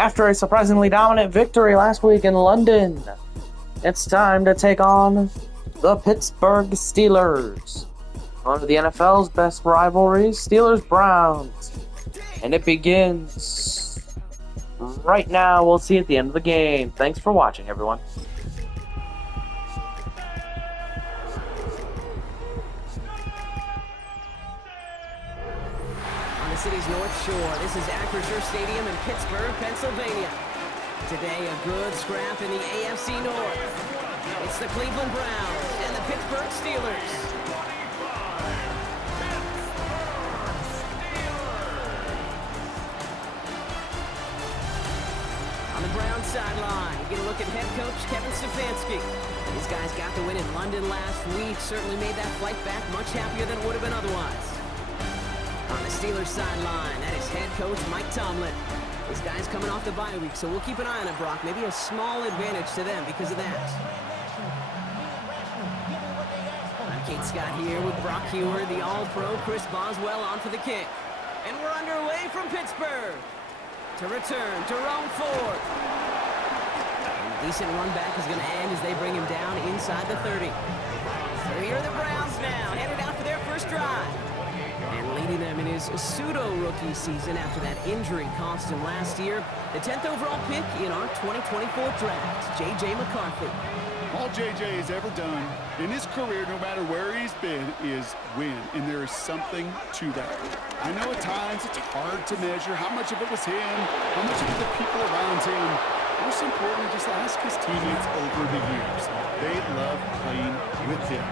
After a surprisingly dominant victory last week in London, it's time to take on the Pittsburgh Steelers. One of the NFL's best rivalries, Steelers-Browns. And it begins right now. We'll see you at the end of the game. Thanks for watching, everyone. On the city's North Shore, this is Acrisure Stadium in Pittsburgh, Pennsylvania. Today, a good scrap in the AFC North. It's the Cleveland Browns and the Pittsburgh Steelers. On the Browns sideline, you get a look at head coach Kevin Stefanski. These guys got the win in London last week. Certainly made that flight back much happier than it would have been otherwise. On the Steelers sideline, that is head coach Mike Tomlin. These guys coming off the bye week, so we'll keep an eye on it, Brock. Maybe a small advantage to them because of that. I'm Kate Scott here with Brock Hewer, the All-Pro Chris Boswell on for the kick. And we're underway from Pittsburgh. To return to Rome Ford. And a decent run back is going to end as they bring him down inside the 30. So here are the Browns now, headed out for their first drive. And leading them in his pseudo-rookie season after that injury cost him last year, the 10th overall pick in our 2024 draft, J.J. McCarthy. All J.J. has ever done in his career, no matter where he's been, is win. And there is something to that. I know at times it's hard to measure how much of it was him, how much of it the people around him. Most importantly, just ask his teammates over the years. They love playing with him.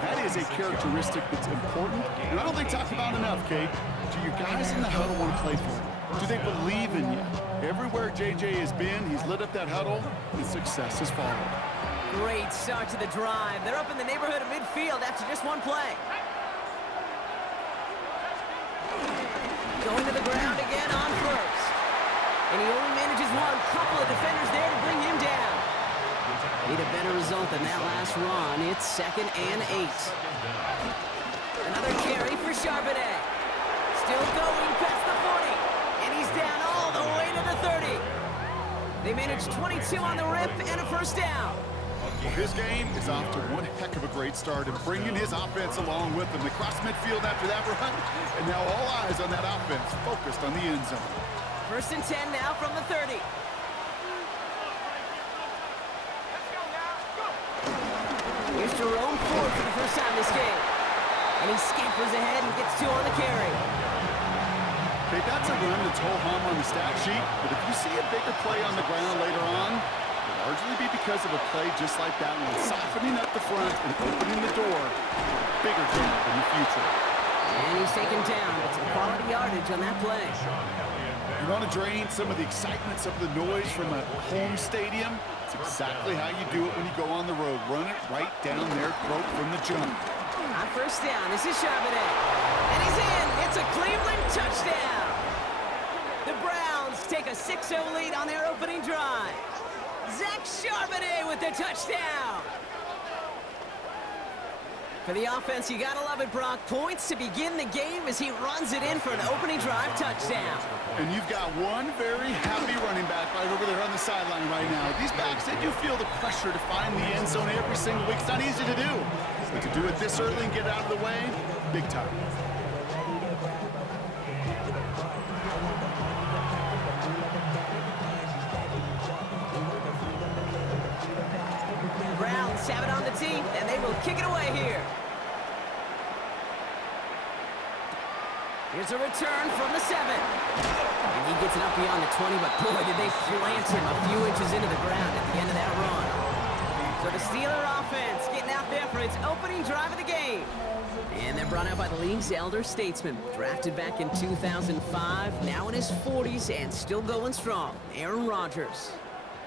That is a characteristic that's important, and I don't think talked about enough, Kate. Do your guys in the huddle want to play for him? Do they believe in you? Everywhere J.J. has been, he's lit up that huddle, and success has followed. Great start to the drive. They're up in the neighborhood of midfield after just one play. Going to the ground again on first. And he only manages one. Couple of defenders there to bring him down. Need a better result than that last run. It's 2nd and 8. Another carry for Charbonnet. Still going past the 40. And he's down all the way to the 30. They managed 22 on the rip and a first down. Well, his game is off to one heck of a great start and bringing his offense along with him. They crossed midfield after that run, and now all eyes on that offense, focused on the end zone. 1st and 10 now from the 30. Here's Jerome Ford for the first time this game. And he scampers ahead and gets 2 on the carry. Okay, that's a run that's ho-hum on the stat sheet, but if you see a bigger play on the ground later on, largely be because of a play just like that one, softening up the front and opening the door. Bigger jump in the future. And he's taken down. It's a quality yardage on that play. You want to drain some of the excitement, some of the noise from a home stadium? It's exactly how you do it when you go on the road. Run it right down their throat from the jump. On first down, this is Charbonnet. And he's in. It's a Cleveland touchdown. The Browns take a 6-0 lead on their opening drive. Zach Charbonnet with the touchdown. For the offense, you gotta love it, Brock. Points to begin the game as he runs it in for an opening drive touchdown. And you've got one very happy running back right over there on the sideline right now. These backs, they do feel the pressure to find the end zone every single week. It's not easy to do. But to do it this early and get out of the way, big time. Browns have it on the tee, and they will kick it away here. Here's a return from the 7. And he gets it up beyond the 20, but boy, did they plant him a few inches into the ground at the end of that run. So the Steeler offense getting out there for its opening drive of the game. And they're brought out by the league's elder statesman. Drafted back in 2005, now in his 40s and still going strong. Aaron Rodgers.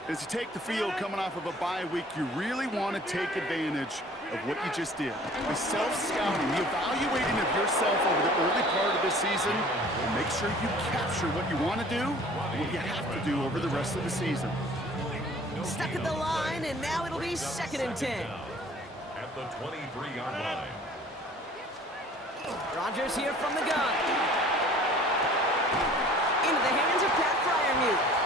As you take the field coming off of a bye week, you really want to take advantage of what you just did. The self-scouting, the evaluating of yourself over the early part of this season, and make sure you capture what you want to do and what you have to do over the rest of the season. Stuck at the line, and now it'll be 2nd and 10. At the 23-yard line. Rodgers here from the gun. Into the hands of Pat Fryermuth.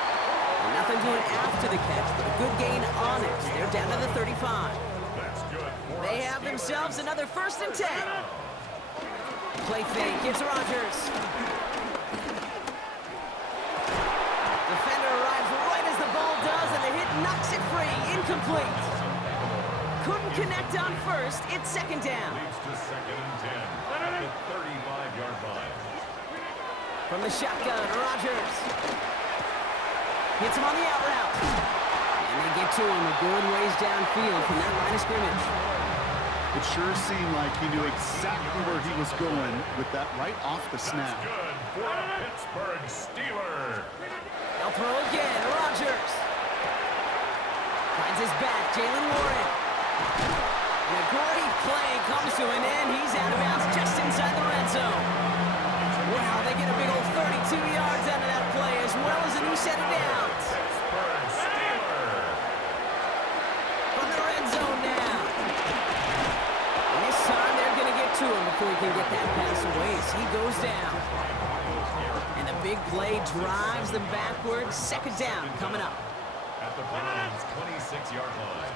Nothing doing after the catch, but a good gain on it. They're down to the 35. That's good for They a have Steeler. themselves another 1st and 10. Play fake, gives Rodgers. Defender arrives right as the ball does, and the hit knocks it free. Incomplete. Couldn't connect on 1st. It's 2nd down. Leads to 2nd and 10 at the 35-yard line. From the shotgun, Rodgers. Hits him on the out route. And they get to him a good ways downfield from that line of scrimmage. It sure seemed like he knew exactly where he was going with that right off the snap. That's good for a Pittsburgh Steeler. They'll throw again, Rodgers. Finds his back, Jalen Warren. And a great play comes to an end. He's out of bounds just inside the red zone. Wow, they get a big old 32 yards out of that play, as well as a new set of downs. Pittsburgh Steeler. From the red zone now. And this time they're going to get to him before he can get that pass away, as he goes down. And the big play drives them backwards. 2nd down coming up. At the Browns' 26-yard line.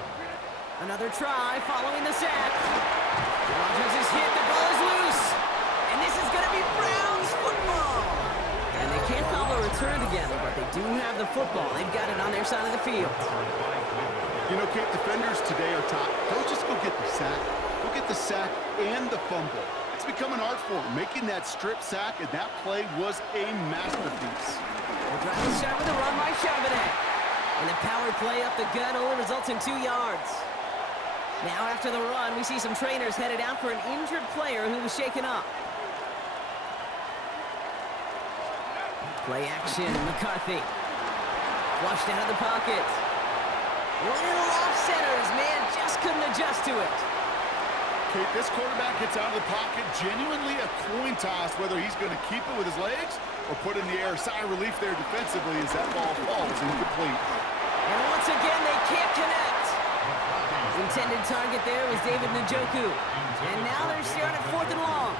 Another try following the sack. Rodgers is hit. The ball is loose. And this is going to be Browns football. And they can't cobble a return together, but they do have the football. They've got it on their side of the field. You know, Kate, defenders today are top. Don't just go get the sack. Go get the sack and the fumble. It's become an art form, making that strip sack, and that play was a masterpiece. The drive is shot with a run by Charbonnet. And the power play up the gut only results in 2 yards. Now after the run, we see some trainers headed out for an injured player who was shaken up. Play action, McCarthy. Flushed out of the pocket. Little off center, his man just couldn't adjust to it. Kate, this quarterback gets out of the pocket, genuinely a coin toss, whether he's going to keep it with his legs or put in the air. Sigh of relief there defensively as that ball falls incomplete. And once again, they can't connect. Intended target there was David Njoku. And now they're staring at 4th and long.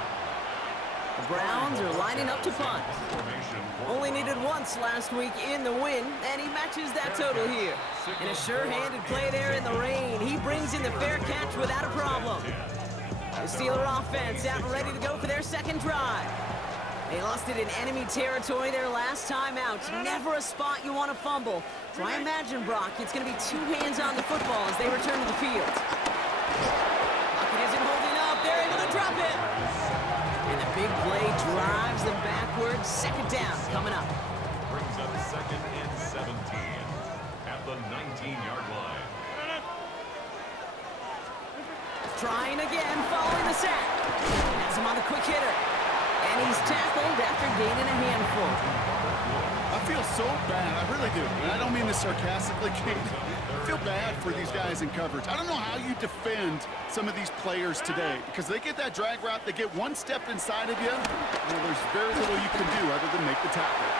The Browns are lining up to punt. Only needed once last week in the win, and he matches that total here. In a sure-handed play there in the rain, he brings in the fair catch without a problem. The Steeler offense out and ready to go for their 2nd drive. They lost it in enemy territory their last time out. Never a spot you want to fumble. So I imagine, Brock, it's going to be 2 hands on the football as they return to the field. Pocket isn't holding up. They're able to drop it. And the big play drives them backwards. 2nd down coming up. Brings up 2nd and 17 at the 19-yard line. Trying again, following the sack. Has him on the quick hitter. And he's tackled after gaining a handful. I feel so bad. I really do. And I don't mean this sarcastically, Kate. I feel bad for these guys in coverage. I don't know how you defend some of these players today because they get that drag route, they get one step inside of you, well, there's very little you can do other than make the tackle.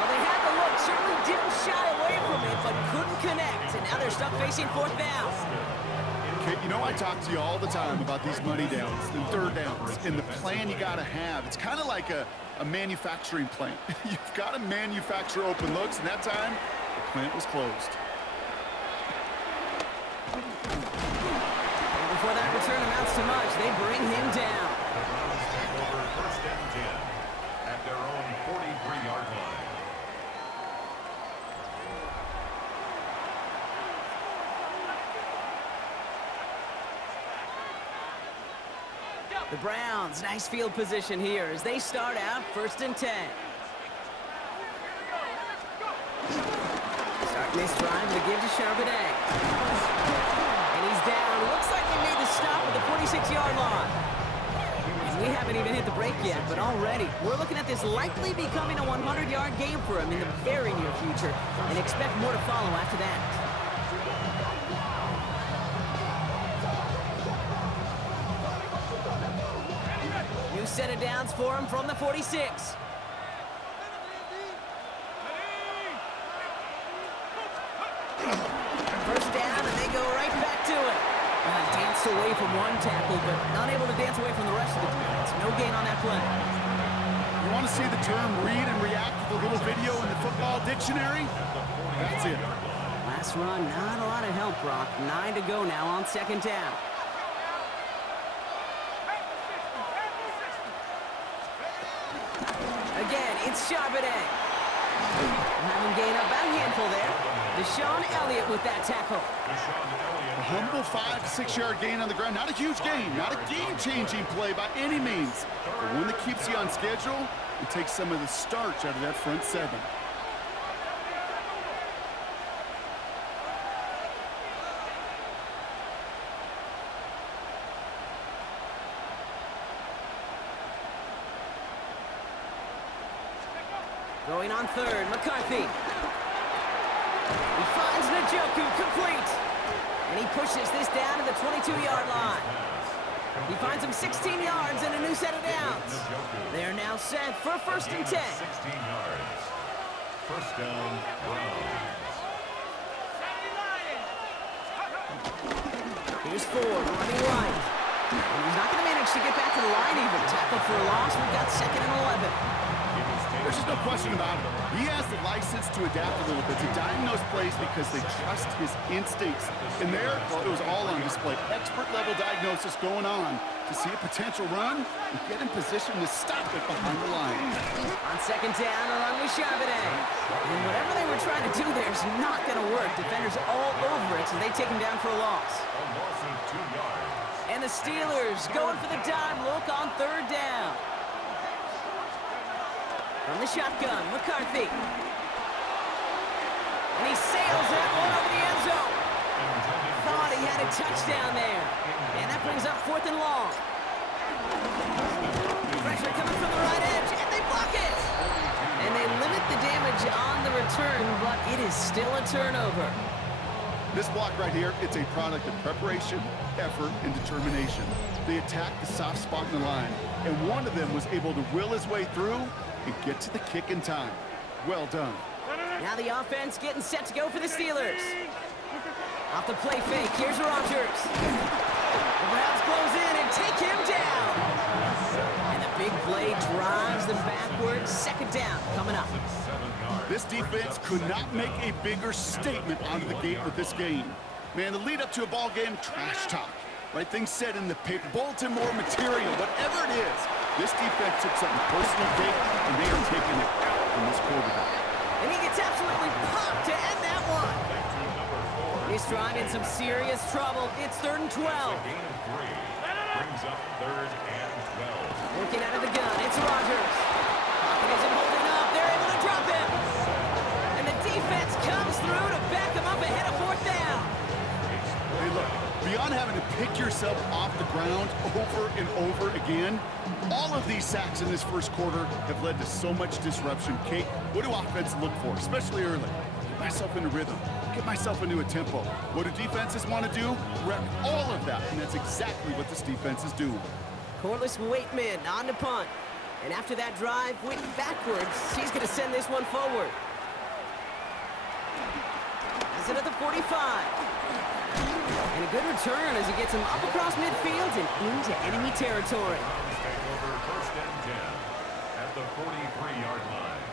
Well, they had the look, certainly didn't shy away from it, but couldn't connect. And now they're stuck facing 4th down. Kate, you know I talk to you all the time about these money downs and 3rd downs and the plan you got to have. It's kind of like a manufacturing plant. You've got to manufacture open looks, and that time, the plant was closed. And before that return amounts to much, they bring him down. The Browns take over 1st and 10 at their own 43-yard line. The Browns, nice field position here as they start out 1st and 10. Starting this drive to give to Charbonnet. And he's down. Looks like they made the stop at the 46-yard line. And we haven't even hit the break yet, but already we're looking at this likely becoming a 100-yard game for him in the very near future, and expect more to follow after that. New set of downs for him from the 46. First down, and they go right back to it. Danced away from one tackle, but not able to dance away from the rest of the defense. No gain on that play. you want to see the term read and react with a little video in the football dictionary? That's it. Last run, not a lot of help, Brock. 9 to go now on second down. Again, it's Charbonnet. Having gained about a handful there. Deshaun Elliott with that tackle. A humble 5 to 6 yard gain on the ground. Not a huge gain, not a game-changing play by any means, but one that keeps you on schedule and takes some of the starch out of that front seven. Going on third, McCarthy. He finds Njoku complete. And he pushes this down to the 22-yard line. He finds him 16 yards and a new set of downs. They are now set for 1st and 10. 16 yards. First down, Browns. Here's Ford running right. And he's not going to manage to get back to the line even. Tackled for a loss. We've got 2nd and 11. There's just no question about it. He has the license to adapt a little bit, to diagnose plays because they trust his instincts. And there, well, it was all on display. Expert-level diagnosis going on to see a potential run and get in position to stop it behind the line. On 2nd down, a run with Charbonnet. And whatever they were trying to do there is not going to work. Defenders all over it, so they take him down for a loss. A loss of 2 yards. And the Steelers going for the dime look on 3rd down. From the shotgun, McCarthy. And he sails that one over the end zone. Thought he had a touchdown there. And that brings up 4th and long. Pressure coming from the right edge, and they block it. And they limit the damage on the return, but it is still a turnover. This block right here, it's a product of preparation, effort, and determination. They attacked the soft spot in the line, and one of them was able to will his way through and get to the kick in time. Well done. Now the offense getting set to go for the Steelers. Off the play fake, here's Rodgers. The Browns close in and take him down. And the big play drives them backwards. 2nd down coming up. This defense could not make a bigger statement out of the gate with this game. Man, the lead up to a ball game, trash talk. Right things said in the paper, bulletin board material, whatever it is. This defense took something personal big, and they are taking it out from this quarterback. And he gets absolutely popped to end that one. He's driving some serious trouble. It's 3rd and 12. Gain of 3 brings up 3rd and 12. Working out of the gun, it's Rodgers. Pocket isn't holding up. They're able to drop him. And the defense comes through to back him up ahead of 4th down. Hey, look, beyond having to pick yourself off the ground over and over again, all of these sacks in this first quarter have led to so much disruption. Kate, what do offense look for, especially early? Get myself into rhythm, get myself into a tempo. What do defenses want to do? Wreck all of that, and that's exactly what this defense is doing. Corliss Waitman on the punt. And after that drive went backwards, he's going to send this one forward. Has it at the 45. And a good return as he gets him up across midfield and into enemy territory. Take over 1st and 10 at the 43-yard line.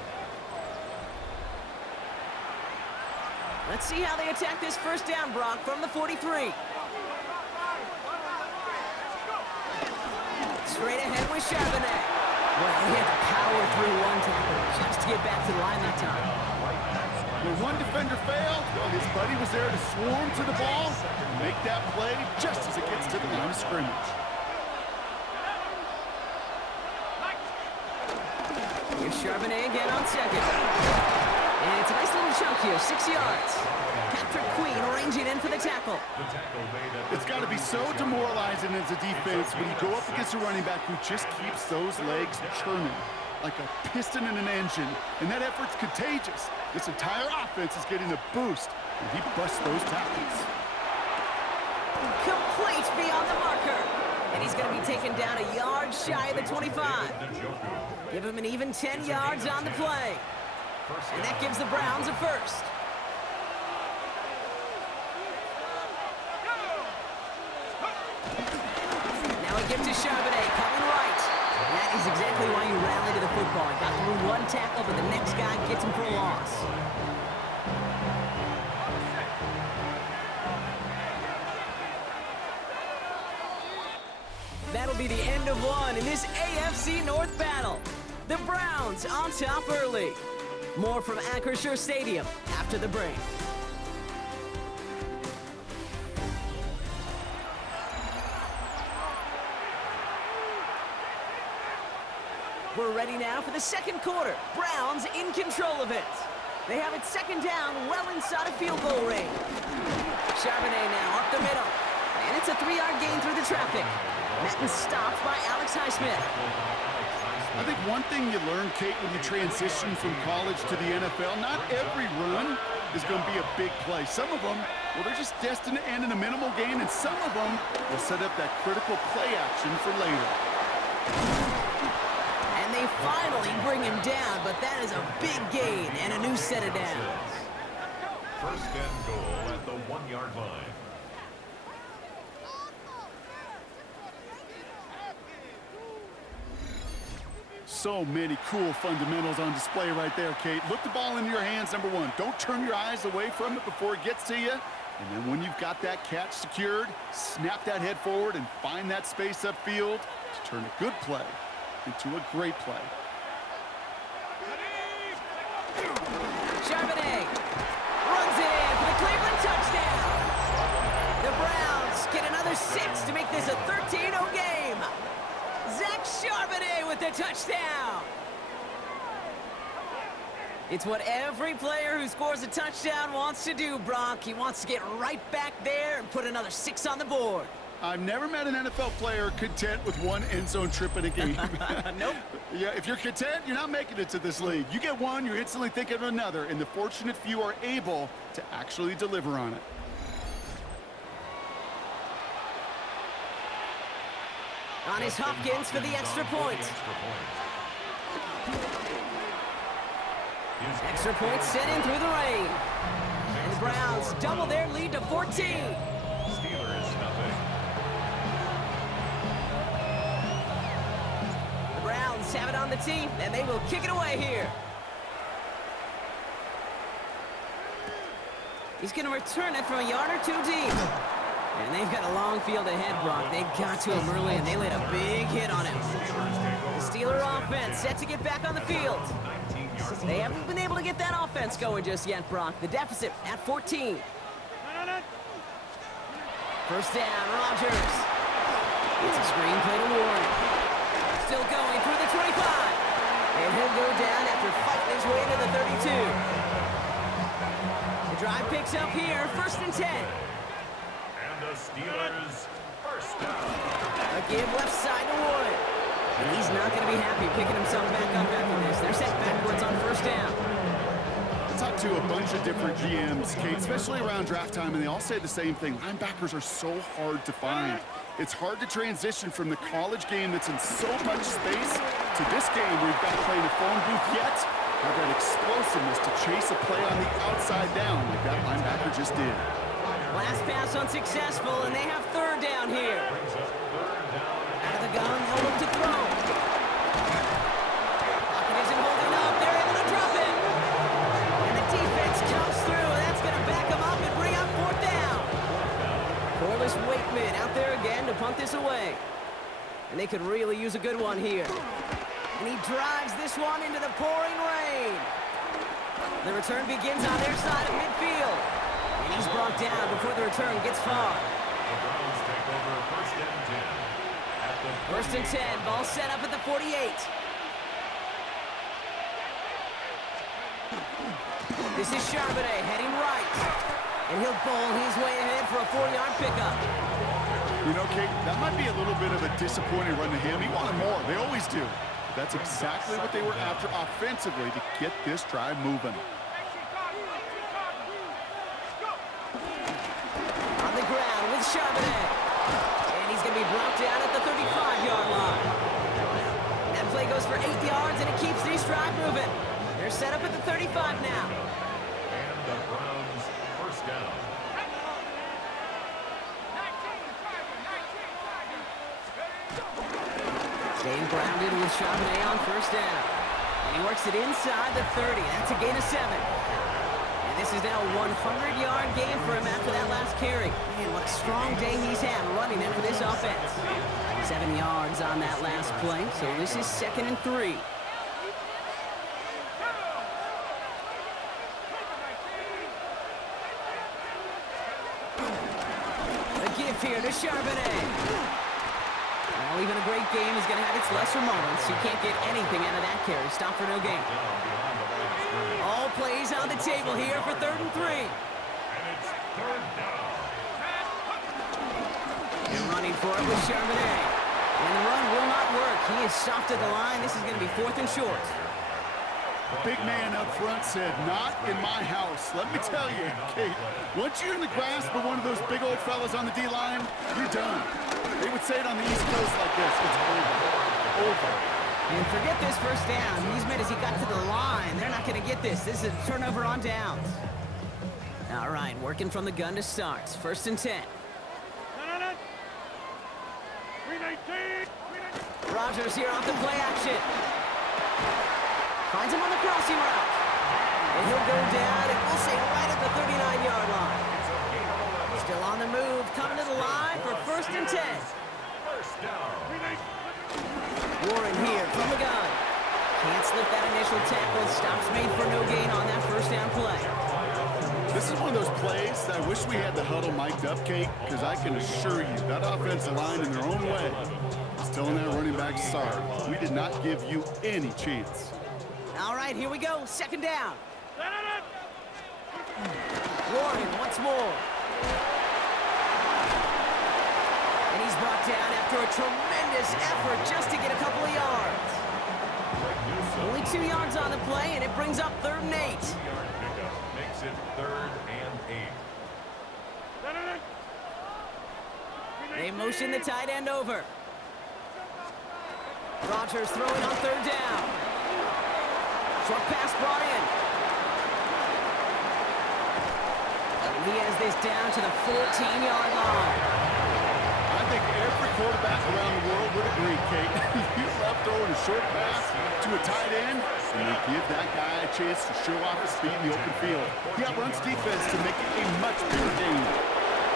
Let's see how they attack this 1st down, Brock, from the 43. Straight ahead with Charbonnet. Well, he had to power through one tackle just to get back to the line that time. When one defender failed, well, his buddy was there to swarm to the ball and make that play just as it gets to the line of scrimmage. Here's Charbonnet again on 2nd. And it's a nice little chunk here, 6 yards. Patrick Queen arranging in for the tackle. It's got to be so demoralizing as a defense when you go up against a running back who just keeps those legs churning like a piston in an engine, and that effort's contagious. This entire offense is getting a boost, and he busts those tackles. Complete beyond the marker. And he's going to be taken down a yard shy of the 25. Give him an even 10 yards on the play. And that gives the Browns a 1st. Now a gift to Charbonnet, coming right. That is exactly why you rally to the football. He got through one tackle, but the next guy gets him for a loss. That'll be the end of one in this AFC North battle. The Browns on top early. More from Acrisure Stadium after the break. We're ready now for the second quarter. Browns in control of it. They have it second down, well inside of field goal range. Charbonnet now up the middle. And it's a 3-yard gain through the traffic. Madden stopped by Alex Highsmith. I think one thing you learn, Kate, when you transition from college to the NFL, not every run is going to be a big play. Some of them, well, they're just destined to end in a minimal gain, and some of them will set up that critical play action for later. And they finally bring him down, but that is a big gain and a new set of downs. First and goal at the 1-yard line. So many cool fundamentals on display right there, Kate. Look the ball into your hands, number one. Don't turn your eyes away from it before it gets to you. And then when you've got that catch secured, snap that head forward and find that space upfield to turn a good play into a great play. Charbonnet runs it in for the Cleveland touchdown. The Browns get another 6 to make this a 13-0 game. Zach Charbonnet with the touchdown. It's what every player who scores a touchdown wants to do, Brock. He wants to get right back there and put another 6 on the board. I've never met an NFL player content with one end zone trip in a game. Nope. Yeah, if you're content, you're not making it to this league. You get one, you're instantly thinking of another, and the fortunate few are able to actually deliver on it. On his Hopkins for the extra point. Extra point sent in through the rain. And the Browns double their lead to 14. Steelers nothing. The Browns have it on the tee, and they will kick it away here. He's going to return it from a yard or two deep. And they've got a long field ahead, Brock. They got to him early, and they laid a big hit on him. The Steeler offense set to get back on the field. They haven't been able to get that offense going just yet, Brock. The deficit at 14. First down, Rodgers. It's a screen play to Warren. Still going through the 25. And he'll go down after fighting his way to the 32. The drive picks up here, first and 10. The Steelers first down. A give left side to Warren. And he's not going to be happy picking himself back up after this. They're set backwards on first down. I talked to a bunch of different GMs, Kate, especially around draft time, and they all say the same thing. Linebackers are so hard to find. It's hard to transition from the college game that's in so much space to this game where you've got to play in a phone booth yet have that explosiveness to chase a play on the outside down like that linebacker just did. Last pass unsuccessful, and they have third down here. Out of the gun, they'll look to throw. Pocket isn't holding up. They're able to drop it. And the defense comes through. That's going to back them up and bring up fourth down. Corliss Wakeman out there again to punt this away. And they could really use a good one here. And he drives this one into the pouring rain. The return begins on their side of midfield. And he's brought down before the return gets far. The Browns take over first and 10. At the First and 10, ball set up at the 48. This is Charbonnet heading right. And he'll bowl his way ahead for a 4-yard pickup. You know, Kate, that might be a little bit of a disappointing run to him. He wanted more. They always do. That's exactly what they were after offensively to get this drive moving. On the ground with Charbonnet. And he's going to be brought down at the 35-yard line. That play goes for 8 yards, and it keeps these drive moving. They're set up at the 35 now. And the Browns first down. Staying grounded with Charbonnet on first down. And he works it inside the 30. That's a gain of 7. And this is now a 100-yard game for him after that last carry. Man, what a strong day he's had running it for this offense. 7 yards on that last play, so this is 2nd and 3. The give here to Charbonnet. Well, even a great game is going to have its lesser moments. You can't get anything out of that carry. Stop for no gain. All plays on the table here for 3rd and 3. And it's 3rd down. And running for it with Charbonnet. And the run will not work. He is stopped at the line. This is going to be 4th and short. Big man up front said, not in my house. Let me tell you, Kate, once you're in the grasp of one of those big old fellas on the D-line, you're done. They would say it on the East Coast like this. It's over. Over. And forget this first down. He's made as he got to the line. They're not going to get this. This is a turnover on downs. All right, working from the gun to start. 1st and 10. Rodgers here off the play action. Finds him on the crossing route. And he'll go down, and we'll say right at the 39-yard line. Still on the move, coming to the line for 1st and 10. First down. Warren here from the gun. Can't slip that initial tackle. Stops made for no gain on that 1st down play. This is one of those plays that I wish we had the huddle mic'd up, Kate, because I can assure you that offensive line in their own way is telling that running back, sorry, we did not give you any chance. All right, here we go. 2nd down. Warren once more. And he's brought down after a tremendous effort just to get a couple of yards. Only 2 yards on the play, and it brings up 3rd and 8. Yard pickup makes it 3rd and 8. They motion the tight end over. Rodgers throwing on 3rd down. Short pass brought in. And he has this down to the 14-yard line. I think every quarterback around the world would agree, Kate. You love throwing a short pass to a tight end, and they give that guy a chance to show off his speed in the open field. He outruns defense to make it a much bigger game.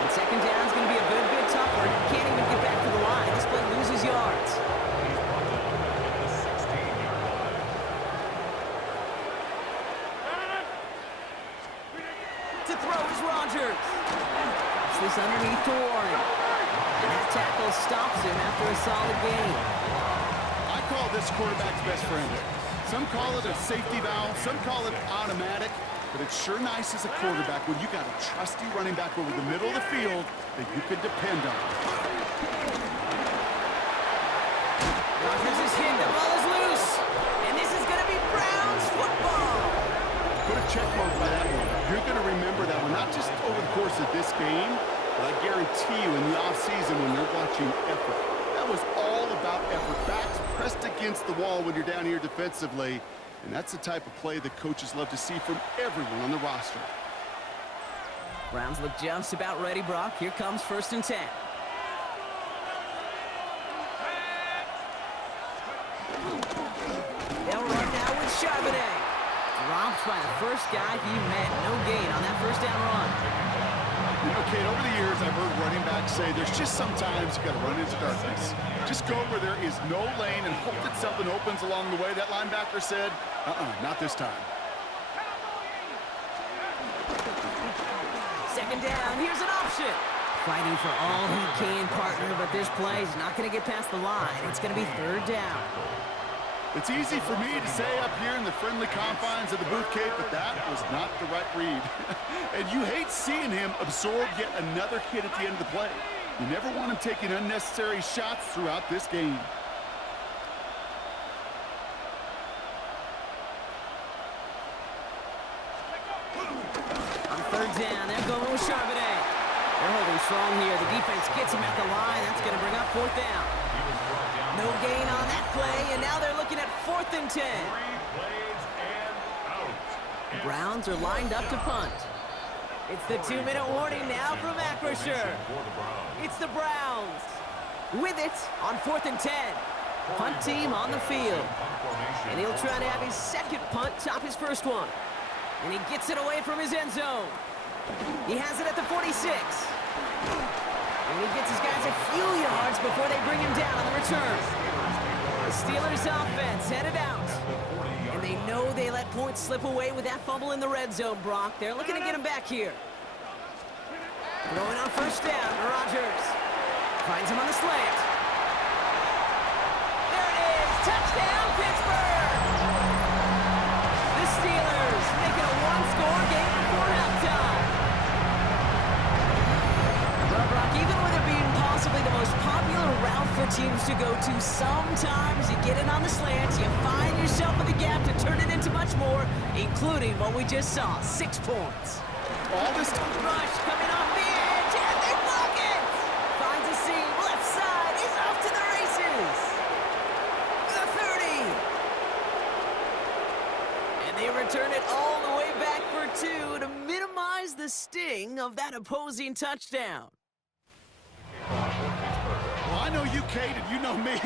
And 2nd down is going to be a good bit tougher. He can't even get back to the line. This play loses yards. To throw is Rodgers. Drops this underneath to Warren. And that tackle stops him after a solid gain. I call this quarterback's best friend. Some call it a safety valve, some call it automatic, but it's sure nice as a quarterback when you got a trusty running back over the middle of the field that you can depend on. Rodgers is hit, the ball is loose. And this is going to be Browns football. Put a check mark by that one. You're going to remember that one, not just over the course of this game, but I guarantee you in the offseason when you're watching effort. That was all about effort. Backs pressed against the wall when you're down here defensively, and that's the type of play that coaches love to see from everyone on the roster. Browns look just about ready, Brock. Here comes 1st and 10. They'll run now with Charbonnet. Dropped by the first guy he met. No gain on that 1st down run. You know, Kate, over the years, I've heard running backs say there's just sometimes you got to run into darkness. Just go where there is no lane and hope that something opens along the way. That linebacker said, not this time. 2nd down, here's an option. Fighting for all he can, partner, but this play is not going to get past the line. It's going to be 3rd down. It's easy for me to say up here in the friendly confines of the booth, Kate, but that was not the right read. And you hate seeing him absorb yet another hit at the end of the play. You never want him taking unnecessary shots throughout this game. On 3rd down, they're going with Charbonnet. They're holding strong here. The defense gets him at the line. That's going to bring up 4th down. No gain on that play, and now they're looking at 4th and 10. 3 plays and out. The Browns are lined up to punt. It's the 2-minute warning now from Acrisure. For the Browns. It's the Browns with it on 4th and 10. Punt team on the field. And he'll try to have his second punt top his first one. And he gets it away from his end zone. He has it at the 46. And he gets his guys a few yards before they bring him down on the return. The Steelers offense headed out. And they know they let points slip away with that fumble in the red zone, Brock. They're looking to get him back here. Throwing on first down, Rodgers. Finds him on the slant. There it is! Touchdown, Pittsburgh! The Steelers making a one-score game before halftime. Well, Brock, even with it being possibly the most popular route for teams to go to, sometimes you get it on the slants, you find yourself with a gap to turn it into much more, including what we just saw, 6 points. All this Rush coming off the edge, and they block it! Finds a seam, left side, he's off to the races! The 30! And they return it all the way back for 2 to minimize the sting of that opposing touchdown. Well, I know you, Kate, and you know me,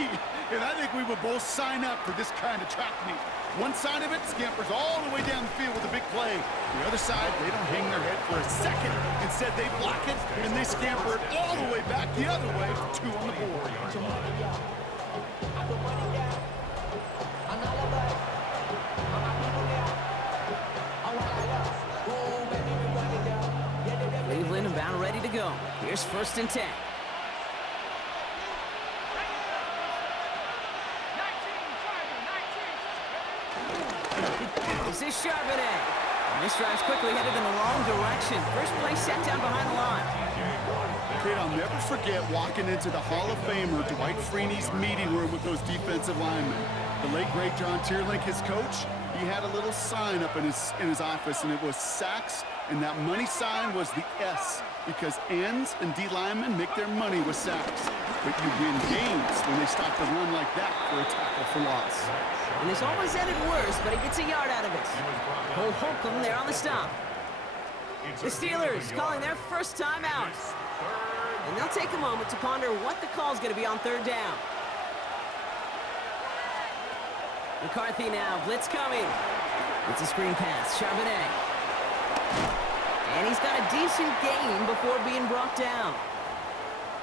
and I think we would both sign up for this kind of track meet. One side of it scampers all the way down the field with a big play. The other side, they don't hang their head for a second. Instead, they block it, and they scamper it all the way back the other way for 2 on the board. Cleveland about ready to go. Here's 1st and 10. This is Charbonnet. And this drive's quickly headed in the wrong direction. First play set down behind the line. Kid, I'll never forget walking into the Hall of Famer Dwight Freeney's meeting room with those defensive linemen. The late, great John Tierlink, his coach, he had a little sign up in his office, and it was sacks, and that money sign was the S, because ends and D linemen make their money with sacks. But you win games when they stop the run like that for a tackle for loss. And this almost ended worse, but he gets a yard out of it. Cole Holcomb there on the stop. The Steelers calling their first time out. And they'll take a moment to ponder what the call's going to be on 3rd down. McCarthy now, blitz coming. It's a screen pass, Charbonnet. And he's got a decent gain before being brought down.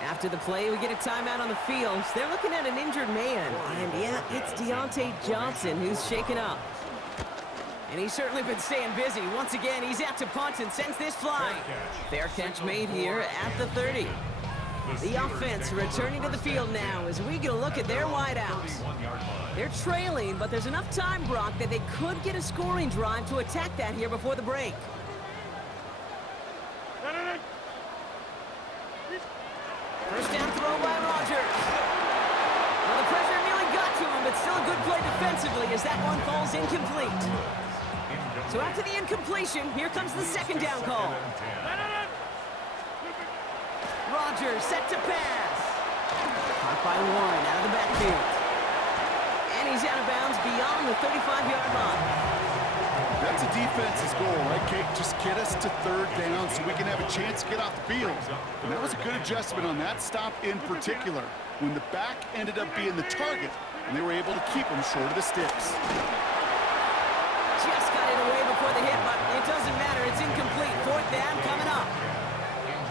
After the play, we get a timeout on the field. They're looking at an injured man. And yeah, it's Deontay Johnson who's shaken up. And he's certainly been staying busy. Once again, he's out to punt and sends this flying. Fair catch made here at the 30. The offense returning to the field now as we get a look at their wideouts. They're trailing, but there's enough time, Brock, that they could get a scoring drive to attack that here before the break. First down throw by Rodgers. Well, the pressure nearly got to him, but still a good play defensively as that one falls incomplete. So after the incompletion, here comes the 2nd down call. Rodgers set to pass. Caught by Warren out of the backfield. And he's out of bounds beyond the 35-yard line. That's a defense's goal, right, Kate? Just get us to 3rd down so we can have a chance to get off the field. And that was a good adjustment on that stop in particular, when the back ended up being the target, and they were able to keep him short of the sticks. Just got it away before the hit, but it doesn't matter. It's incomplete. 4th down coming up.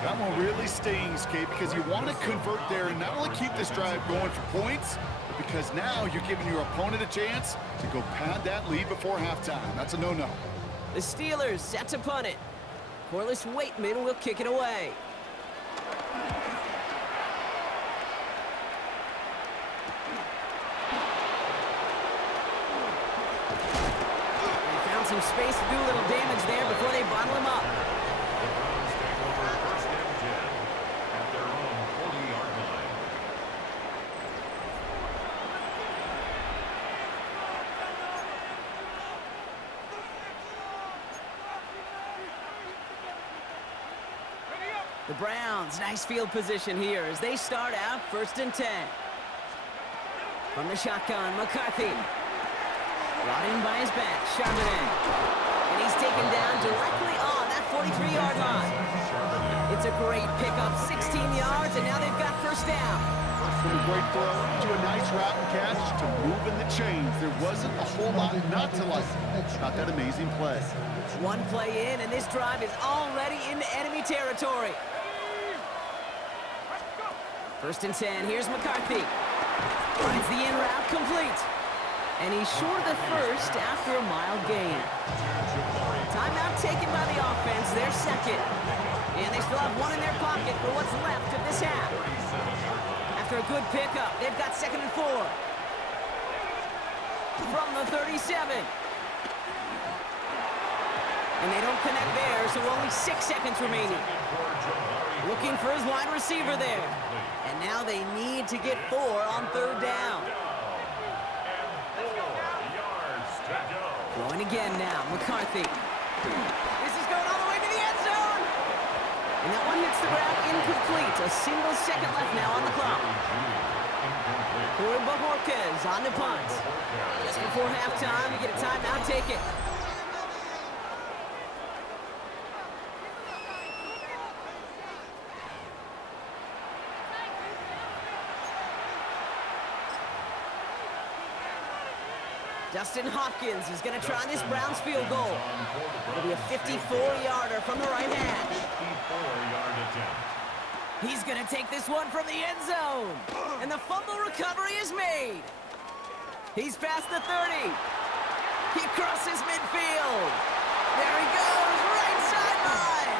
That one really stings, Kate, because you want to convert there and not only keep this drive going for points, but because now you're giving your opponent a chance to go pad that lead before halftime. That's a no-no. The Steelers set to punt it. Corliss Waitman will kick it away. They found some space to do a little damage there before they bottle him up. The Browns, nice field position here as they start out 1st and 10. From the shotgun, McCarthy. Brought in by his back, Charbonnet. And he's taken down directly on that 43-yard line. That's a great pickup, 16 yards, and now they've got first down. From a great throw to a nice route and catch to moving the chains. There wasn't a whole lot not to like about that amazing play. One play in, and this drive is already into enemy territory. First and 10, here's McCarthy. Finds the in route complete. And he's short of the first after a mild gain. Timeout taken by the offense, their second. And they still have one in their pocket for what's left of this half. After a good pickup, they've got 2nd and 4. From the 37. And they don't connect there, so only 6 seconds remaining. Looking for his wide receiver there. And now they need to get 4 on 3rd down. Going again now, McCarthy. This is going all the way to the end zone. And that one hits the ground incomplete. A single second left now on the clock. Bajorquez on the punt. Just before halftime, we get a timeout taken. Justin Hopkins is going to try this Browns field goal. It'll be a 54-yarder from the right hash. 54-yard attempt. He's going to take this one from the end zone. And the fumble recovery is made. He's past the 30. He crosses midfield. There he goes, right sideline.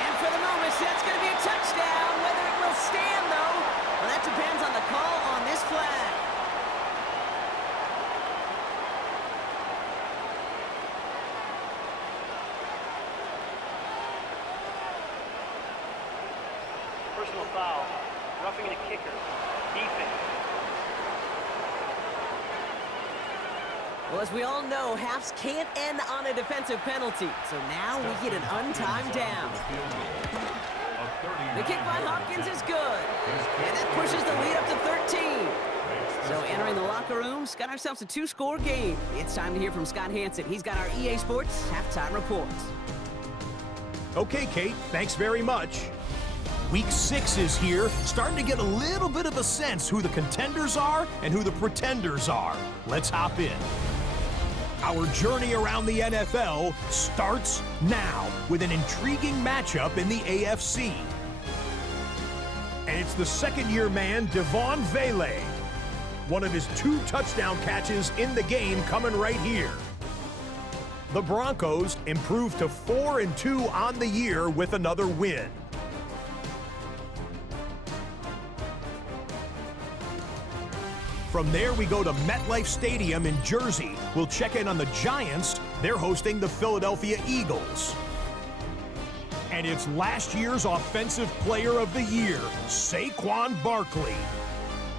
And for the moment, that's going to be a touchdown. Whether it will stand, though, well, that depends on the call on this flag. Personal foul, roughing the kicker, defense. Well, as we all know, halves can't end on a defensive penalty. So now we get an untimed down. The kick by Hopkins is good. And that pushes the lead up to 13. So entering the locker rooms, got ourselves a 2-score game. It's time to hear from Scott Hansen. He's got our EA Sports halftime report. Okay, Kate, thanks very much. Week 6 is here, starting to get a little bit of a sense who the contenders are and who the pretenders are. Let's hop in. Our journey around the NFL starts now with an intriguing matchup in the AFC. And it's the second-year man, Devon Vele. One of his 2 touchdown catches in the game coming right here. The Broncos improved to 4-2 on the year with another win. From there, we go to MetLife Stadium in Jersey. We'll check in on the Giants. They're hosting the Philadelphia Eagles. And it's last year's Offensive Player of the Year, Saquon Barkley.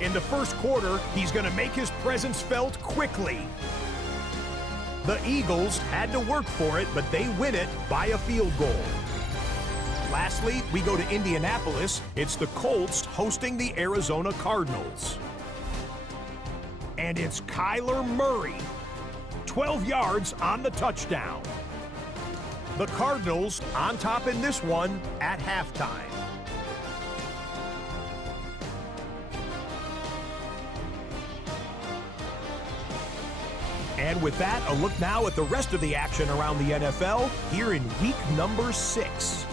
In the first quarter, he's going to make his presence felt quickly. The Eagles had to work for it, but they win it by a field goal. Lastly, we go to Indianapolis. It's the Colts hosting the Arizona Cardinals. And it's Kyler Murray, 12 yards on the touchdown. The Cardinals on top in this one at halftime. And with that, a look now at the rest of the action around the NFL here in week number 6.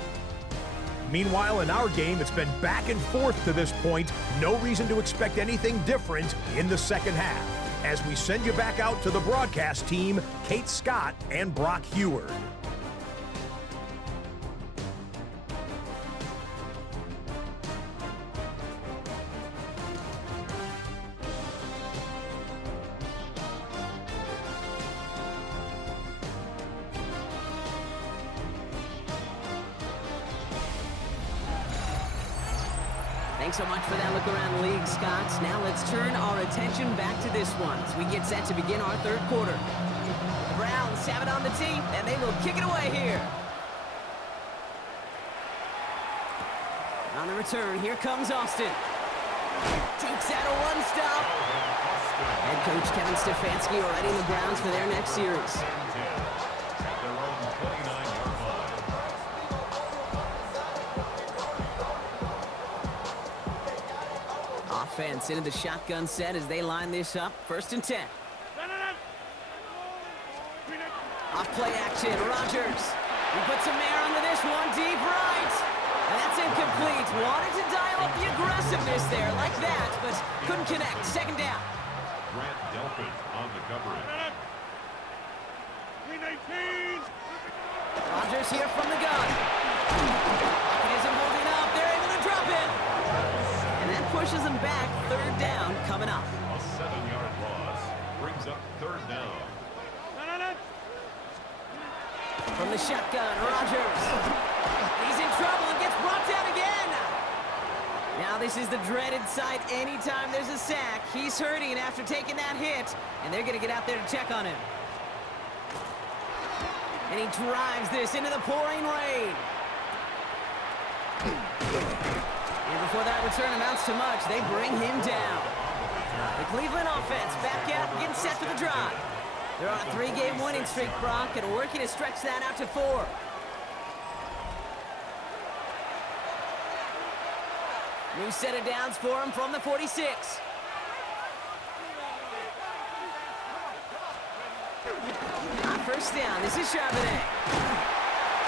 Meanwhile, in our game, it's been back and forth to this point. No reason to expect anything different in the second half. As we send you back out to the broadcast team, Kate Scott and Brock Heward. Thanks so much for that look around the league, Scott. Now let's turn our attention back to this one as we get set to begin our third quarter. The Browns have it on the tee, and they will kick it away here. On the return, here comes Austin. Takes out a one-stop. Head coach Kevin Stefanski readying the Browns for their next series. offense into the shotgun set as they line this up. 1st and 10. Off play action, Rodgers. He puts some air under this one, deep right. And that's incomplete. Wanted to dial up the aggressiveness there like that, but couldn't connect. 2nd down. Grant Delpit on the coverage. Rodgers here from the gun. Pocket isn't holding up. They're able to drop it. And that pushes them back. 3rd down coming up. A 7-yard loss brings up 3rd down. From the shotgun, Rodgers. He's in trouble and gets brought down again. Now this is the dreaded sight anytime there's a sack. He's hurting after taking that hit, and they're going to get out there to check on him. And he drives this into the pouring rain. And before that return amounts to much, they bring him down. The Cleveland offense back out and getting set for the drive. They're on a 3-game winning streak, Brock, and working to stretch that out to 4. New set of downs for him from the 46. On 1st down, this is Charbonnet.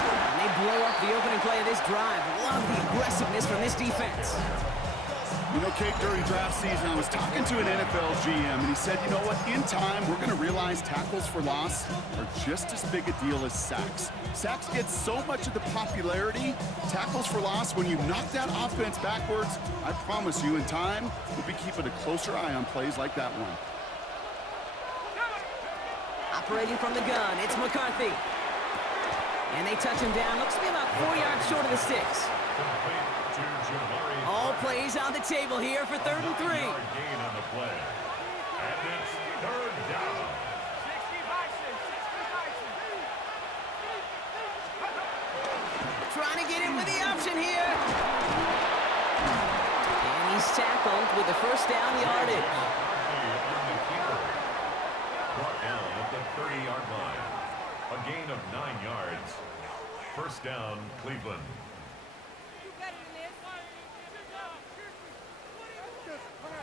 And they blow up the opening play of this drive. Love the aggressiveness from this defense. You know, Kate, during draft season, I was talking to an NFL GM, and he said, you know what, in time, we're going to realize tackles for loss are just as big a deal as sacks. Sacks get so much of the popularity. Tackles for loss, when you knock that offense backwards, I promise you, in time, we'll be keeping a closer eye on plays like that one. Operating from the gun, it's McCarthy. And they touch him down. Looks to be about 4 yards short of the sticks. All plays on the table here for 3rd and 3. Gain on the play. And it's 3rd down. Trying to get in with the option here. And he's tackled with the 1st down yardage. Brought down at the 30-yard line. A gain of 9 yards. 1st down, Cleveland.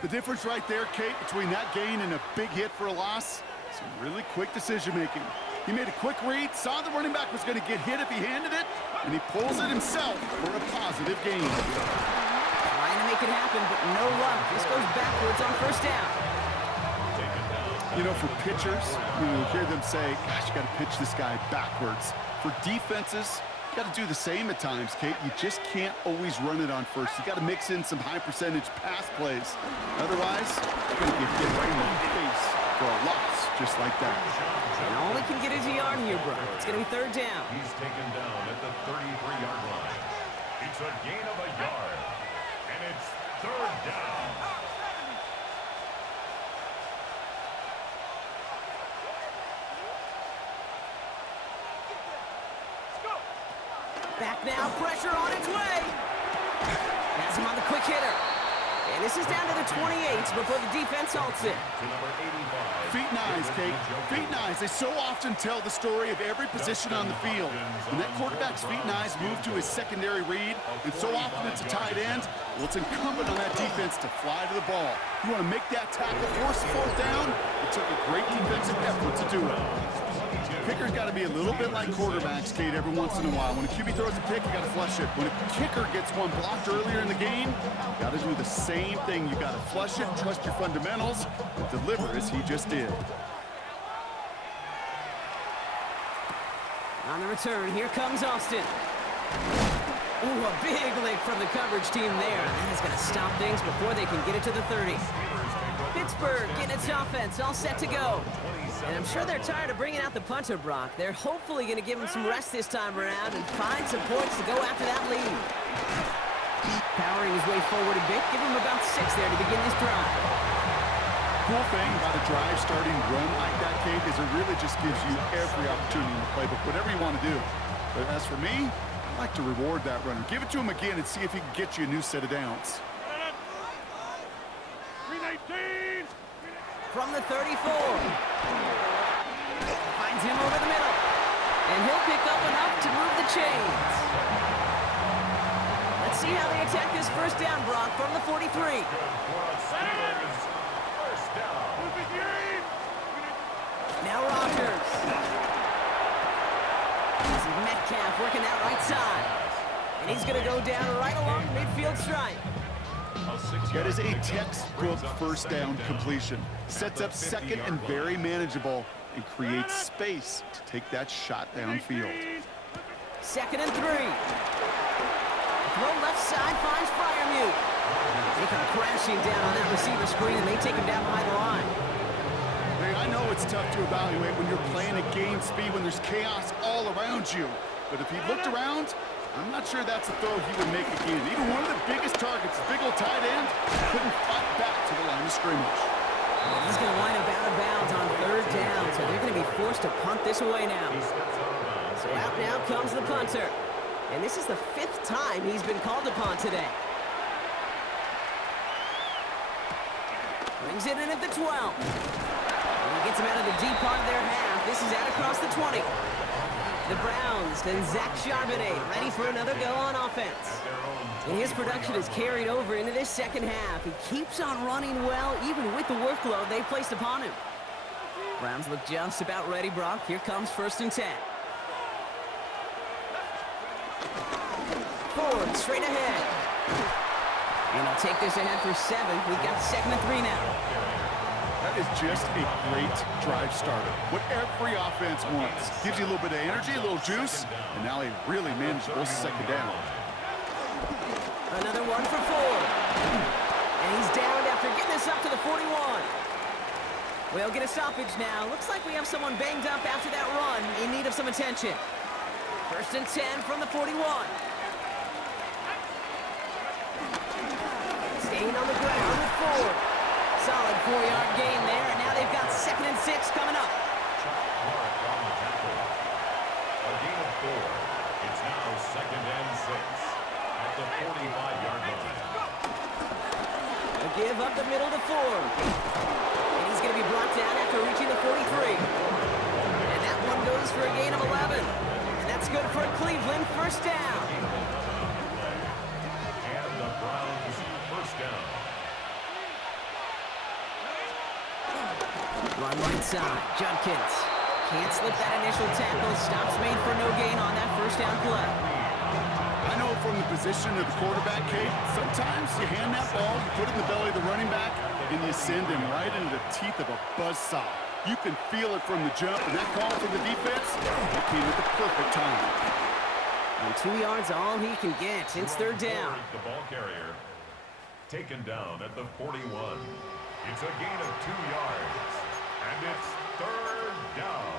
The difference right there, Kate, between that gain and a big hit for a loss, some really quick decision-making. He made a quick read, saw the running back was going to get hit if he handed it, and he pulls it himself for a positive gain. Trying to make it happen, but no luck. This goes backwards on 1st down. You know, for pitchers, you hear them say, gosh, you got to pitch this guy backwards. For defenses, you got to do the same at times, Kate. You just can't always run it on first. You got to mix in some high-percentage pass plays. Otherwise, you're going to get hit right in the face for a loss just like that. And all he can get is a yard here, Brock. It's going to be 3rd down. He's taken down at the 33-yard line. It's a gain of a yard. And it's 3rd down. Back now, pressure on its way. Has him on the quick hitter. And this is down to the 28 before the defense halts it. To number 85. Feet and eyes, Kate. Feet and eyes. They so often tell the story of every position on the field. When that quarterback's feet and eyes move to his secondary read, and so often it's a tight end, well, it's incumbent on that defense to fly to the ball. You want to make that tackle, force the 4th down? It took a great defensive effort to do it. Kickers got to be a little bit like quarterbacks, Kate, every once in a while. When a QB throws a pick, you got to flush it. When a kicker gets one blocked earlier in the game, you got to do the same thing. You got to flush it, trust your fundamentals, and deliver as he just did. On the return, here comes Austin. Ooh, a big lick from the coverage team there. That is going to stop things before they can get it to the 30. Pittsburgh getting its offense all set to go. And I'm sure they're tired of bringing out the punter, Brock. They're hopefully going to give him some rest this time around and find some points to go after that lead. Powering his way forward a bit, give him about 6 there to begin this drive. Cool thing about a drive starting run like that, Kate, is it really just gives you every opportunity in the playbook, whatever you want to do. But as for me, I like to reward that runner. Give it to him again and see if he can get you a new set of downs. From the 34. Finds him over the middle. And he'll pick up enough to move the chains. Let's see how they attack this first down, Brock, from the 43. Now Rodgers. This is Metcalf working that right side. And he's going to go down right along the midfield stripe. That is a textbook first down completion. Sets up second and very manageable and creates space to take that shot downfield. 2nd and 3. Throw left side finds Freiermuth. They come crashing down on that receiver screen, and they take him down behind the line. Hey, I know it's tough to evaluate when you're playing at game speed when there's chaos all around you. But if he looked around, I'm not sure that's a throw he would make again. Even one of the biggest targets, big old tight end, couldn't fight back to the line of scrimmage. And he's going to wind up out of bounds on 3rd down, so they're going to be forced to punt this away now. So out now comes the punter. And this is the 5th time he's been called upon today. Brings it in at the 12. And he gets him out of the deep part of their half. This is out across the 20. The Browns and Zach Charbonnet ready for another go on offense. And his production is carried over into this second half. He keeps on running well, even with the workload they've placed upon him. Browns look just about ready, Brock. Here comes 1st and 10. Ford straight ahead. And he'll take this ahead for 7. We've got 2nd and 3 now. That is just a great drive starter. What every offense wants. Gives you a little bit of energy, a little juice, and now a really manageable second down. Another one for Ford. And he's downed after getting this up to the 41. We'll get a stoppage now. Looks like we have someone banged up after that run in need of some attention. 1st and 10 from the 41. Staying on the ground with Ford. Solid 4-yard gain there, and now they've got 2nd and 6 coming up. A gain of 4. It's now 2nd and 6 at the 45-yard line. A give up the middle to Ford. And he's going to be brought down after reaching the 43. And that one goes for a gain of 11. And that's good for Cleveland, 1st down. And the Browns 1st down. Run right side, Judkins. Can't slip that initial tackle. Stops made for no gain on that 1st down play. I know from the position of the quarterback, Kate, sometimes you hand that ball, you put it in the belly of the running back, and you send him right into the teeth of a buzzsaw. You can feel it from the jump, and that call from the defense, that came at the perfect time. And 2 yards all he can get. It's 3rd down. The ball carrier taken down at the 41. It's a gain of 2 yards. And it's 3rd down.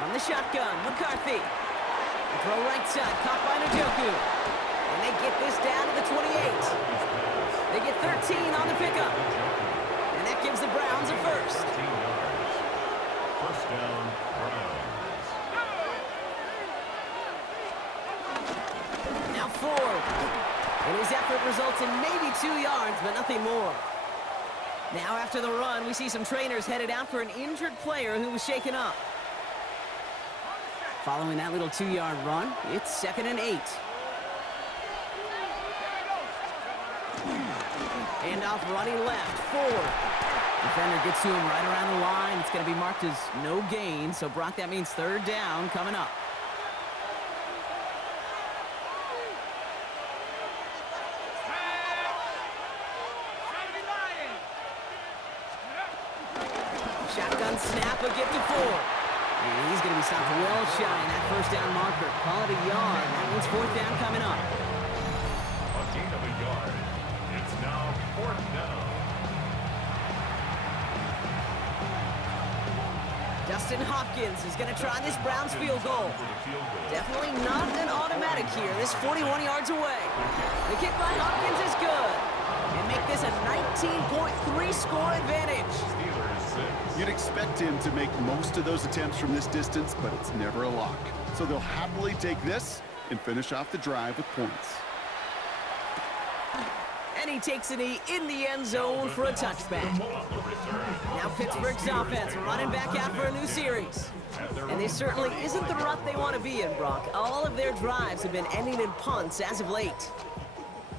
From the shotgun, McCarthy. The throw right side, caught by Njoku. And they get this down to the 28. They get 13 on the pickup. And that gives the Browns a 1st. 1st down, Browns. Now Ford. And his effort results in maybe 2 yards, but nothing more. Now after the run, we see some trainers headed out for an injured player who was shaken up. Following that little 2-yard run, it's 2nd and 8. And off running left, Ford. Defender gets to him right around the line. It's going to be marked as no gain. So, Brock, that means 3rd down coming up. Shotgun snap, a gift to Ford. And he's going to be stopped well shy in that 1st down marker. Call it a yard. That means 4th down coming up. A gain of a yard. It's now 4th down. Dustin Hopkins is going to try this Browns field goal. Definitely not an automatic here. This 41 yards away. The kick by Hopkins is good. And make this a 19.3 score advantage. You'd expect him to make most of those attempts from this distance, but it's never a lock. So they'll happily take this and finish off the drive with points. And he takes a knee in the end zone for a touchback. Now Pittsburgh's offense running back out for a new series. And this certainly isn't the rut they want to be in, Brock. All of their drives have been ending in punts as of late.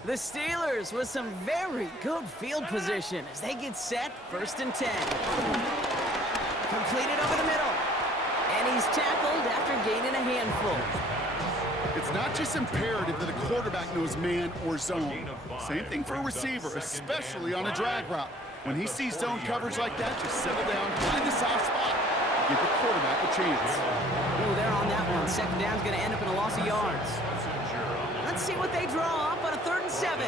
The Steelers with some very good field position as they get set, 1st and 10. Completed over the middle. And he's tackled after gaining a handful. It's not just imperative that a quarterback knows man or zone. Same thing for a receiver, especially on a drag route. When he sees zone coverage like that, just settle down, find the soft spot, give the quarterback a chance. Oh, they're on that one. 2nd down's going to end up in a loss of yards. Let's see what they draw up on a 3rd and 7.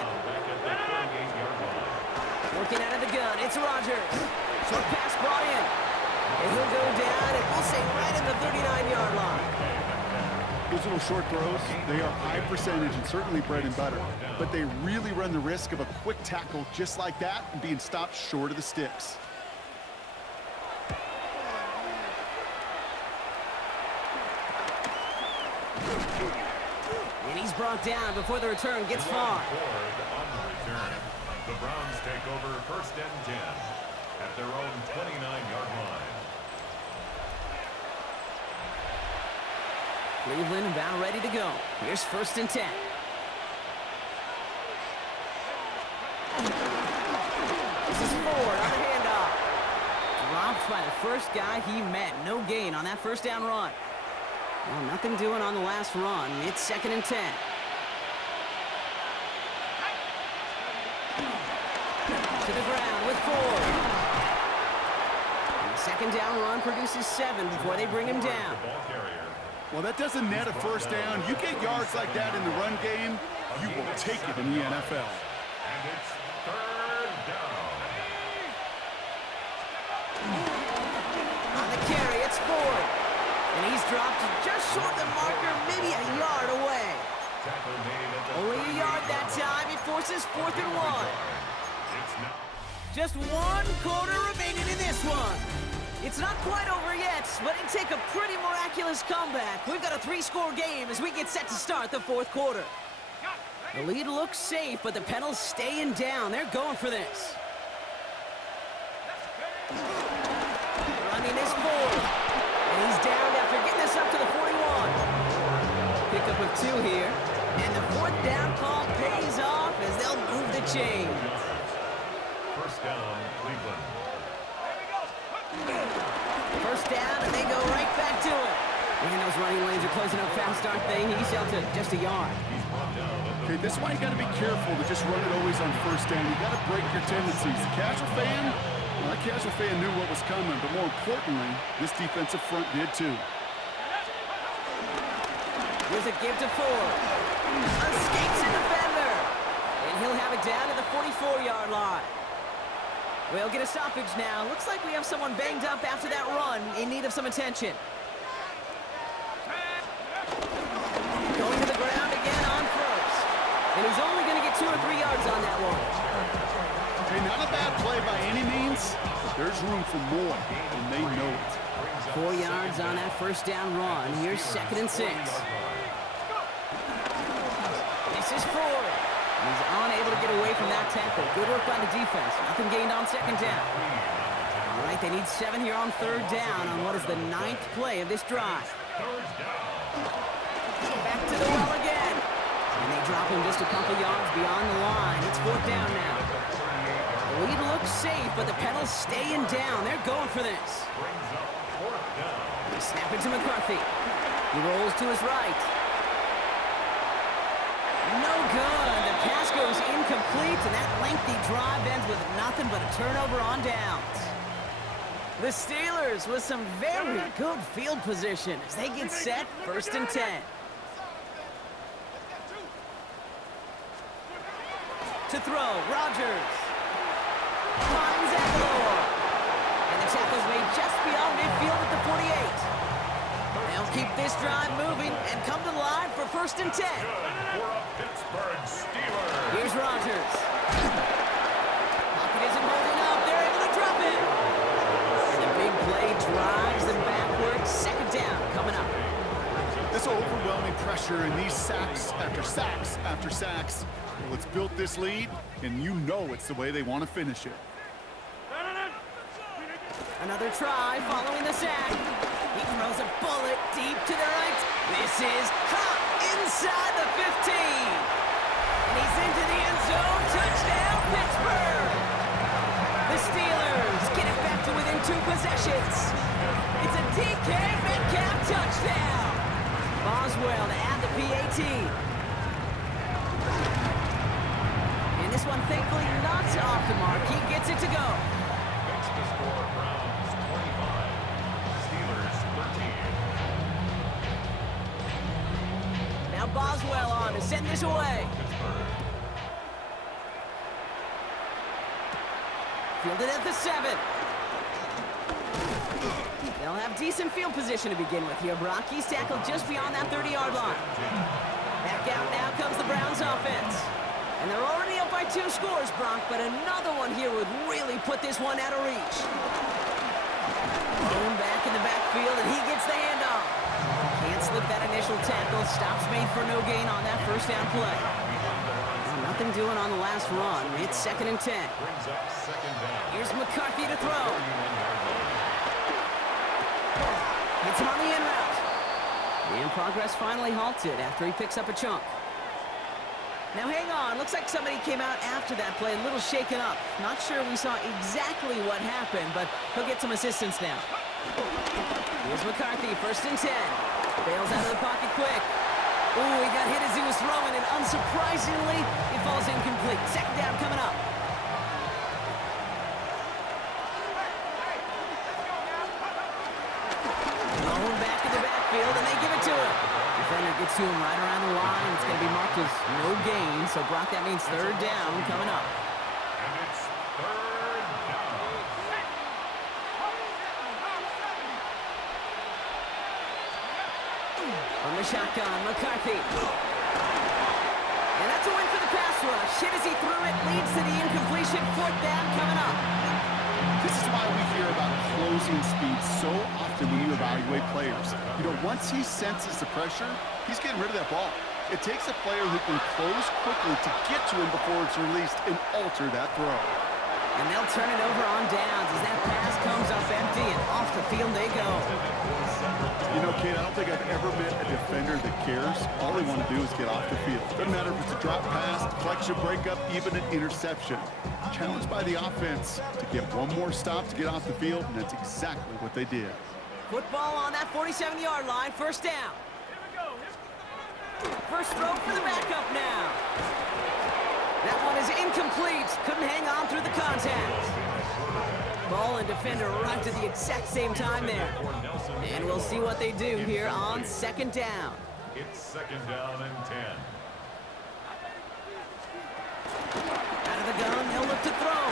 Working out of the gun, it's Rodgers. Short pass brought in. And he'll go down, and we'll say right at the 39-yard line. Those little short throws, they are high percentage and certainly bread and butter. But they really run the risk of a quick tackle just like that and being stopped short of the sticks. And he's brought down before the return gets far. The Browns take over 1st and 10 at their own 29-yard line. Cleveland about ready to go. Here's 1st and 10. This is Ford on the handoff. Dropped by the first guy he met. No gain on that 1st down run. Well, nothing doing on the last run. It's 2nd and 10. To the ground with Ford. And the 2nd down run produces 7 before they bring him down. Well, that doesn't net a 1st down. You get yards like that in the run game, you will take it in the NFL. And it's 3rd down. On the carry, it's Ford. And he's dropped just short of the marker, maybe a yard away. Only a yard that time. It forces 4th and 1. Just 1 quarter remaining in this one. It's not quite over yet, but it'd take a pretty miraculous comeback. We've got a 3-score game as we get set to start the 4th quarter. The lead looks safe, but the penalty's staying down. They're going for this. Running is Ford. And he's down after getting this up to the 41. Pickup of 2 here. And the 4th down call pays off as they'll move the chains. 1st down, Cleveland. 1st down, and they go right back to it. Man, those running lanes are closing up fast, aren't they? He's out to just a yard. Okay, this is why you got to be careful to just run it always on 1st down. You got to break your tendencies. The casual fan, well, that casual fan knew what was coming, but more importantly, this defensive front did too. Here's a give to Ford. Escapes a defender. And he'll have it down to the 44-yard line. We'll get a stoppage now. Looks like we have someone banged up after that run in need of some attention. Going to the ground again on 1st. And he's only going to get 2 or 3 yards on that one. Okay, not a bad play by any means. There's room for more, and they know it. 4 yards on that 1st down run. Here's 2nd and 6. This is Ford. He's unable to get away from that tackle. Good work by the defense. Nothing gained on 2nd down. All right, they need 7 here on 3rd down on what is the 9th play of this drive. Back to the well again. And they drop him just a couple yards beyond the line. It's 4th down now. The lead looks safe, but the penalty's staying down. They're going for this. They snap it to McCarthy. He rolls to his right. No good. The pass goes incomplete, and that lengthy drive ends with nothing but a turnover on downs. The Steelers with some very good field position as they get set, 1st and 10. To throw, Rodgers. Finds Aguilar. And the tackle's made just beyond midfield at the 48. They'll keep this drive moving and come to the line for 1st and 10. For a Pittsburgh Steelers. Here's Rodgers. Pocket isn't holding up. They're able to drop it. And the big play drives them backwards. 2nd down coming up. This overwhelming pressure pressure and these sacks after sacks after sacks. Well, it's built this lead, and you know it's the way they want to finish it. Another try following the sack. He throws a bullet deep to the right. This is caught inside the 15. And he's into the end zone. Touchdown, Pittsburgh. The Steelers get it back to within 2 possessions. It's a DK Metcalf touchdown. Boswell to add the PAT. And this one thankfully not off the mark. He gets it to go. Makes the score Browns 25, Steelers 13. Now Boswell on to send this away. Pittsburgh. Fielded at the 7. They'll have decent field position to begin with here. Brock, he's tackled just beyond that 30-yard line. Back out now comes the Browns offense. And they're already up by 2 scores, Brock, but another one here would really put this one out of reach. Going back in the backfield, and he gets the handoff. Can't slip that initial tackle. Stops made for no gain on that first down play. Well, nothing doing on the last run. It's 2nd and 10. Brings up 2nd down. Here's McCarthy to throw. Hits him on the in route. And progress finally halted after he picks up a chunk. Now hang on, looks like somebody came out after that play a little shaken up. Not sure we saw exactly what happened, but he'll get some assistance now. Here's McCarthy, 1st and 10. Bails out of the pocket quick. Ooh, he got hit as he was throwing, and unsurprisingly, it falls incomplete. 2nd down coming up. Going back in the backfield, and they give it to him. Defender gets to him right around the line. It's going to be marked as no gain, so Brock, that means 3rd down coming up. And it's 3rd down. From the shotgun, McCarthy. And that's a win for the pass rush. Hit as he threw it, leads to the incompletion. 4th down coming up. This is why we hear about closing speed so often when you evaluate players. You know, once he senses the pressure, he's getting rid of that ball. It takes a player who can close quickly to get to him before it's released and alter that throw. And they'll turn it over on downs as that pass comes up empty, and off the field they go. You know, Kate, I don't think I've ever met a defender that cares. All they want to do is get off the field. Doesn't matter if it's a drop pass, deflection, breakup, even an interception. Challenged by the offense to get one more stop to get off the field, and that's exactly what they did. Football on that 47-yard line, 1st down. First throw for the backup now. That one is incomplete. Couldn't hang on through the contact. Ball and defender arrived at the exact same time there. And we'll see what they do here on 2nd down. It's 2nd down and 10. Out of the gun, they'll look to throw.